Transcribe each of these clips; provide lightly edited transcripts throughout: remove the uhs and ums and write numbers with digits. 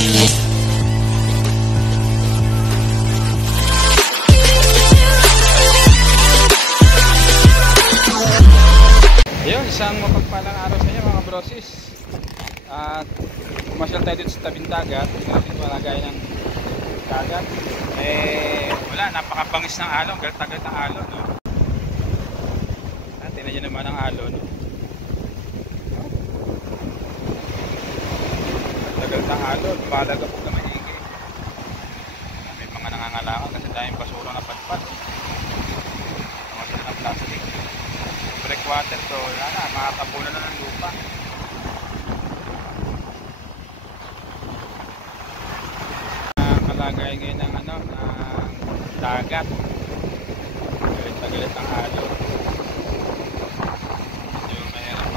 Ayun, isang mapagpalang araw sa inyo mga brosis. At pumasyal tayo dito sa tabing dagat. Natin malagay ng dagat. Wala, napakabangis ng alon. Galit-galit ng alon, no? Tingnan nyo naman ang alon. Galit-galit ng alon. Balaga po naman higit. May mga nangangalangan kasi dahil basura na padpad. Mga sila ng plastic. Breakwater to, wala na, makatapunan na ng lupa. Kalagay ngayon ng ng dagat. Galit ang alon. Medyo mahirap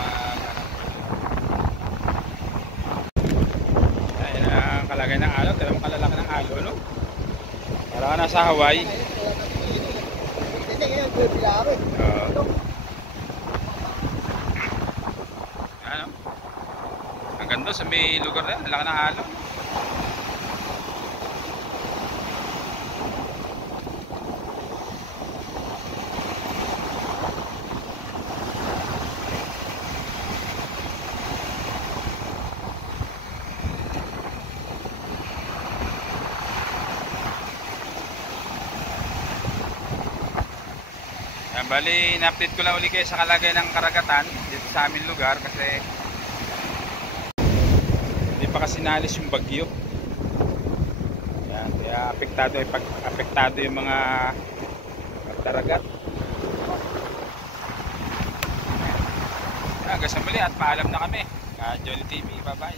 ayun ang kalagay ng alon, talagang kalalaki ng alon, no? Para ka nasa Hawaii. Hanggang doon sa may lugar na, laki ng alon. Bali, in-update ko lang uli kayo sa kalagay ng karagatan dito sa aming lugar kasi hindi pa kasi nalis yung bagyo. Yan, kaya apektado yung mga daragat. Hanggang sa muli at paalam na kami. Jolly TV, bye bye.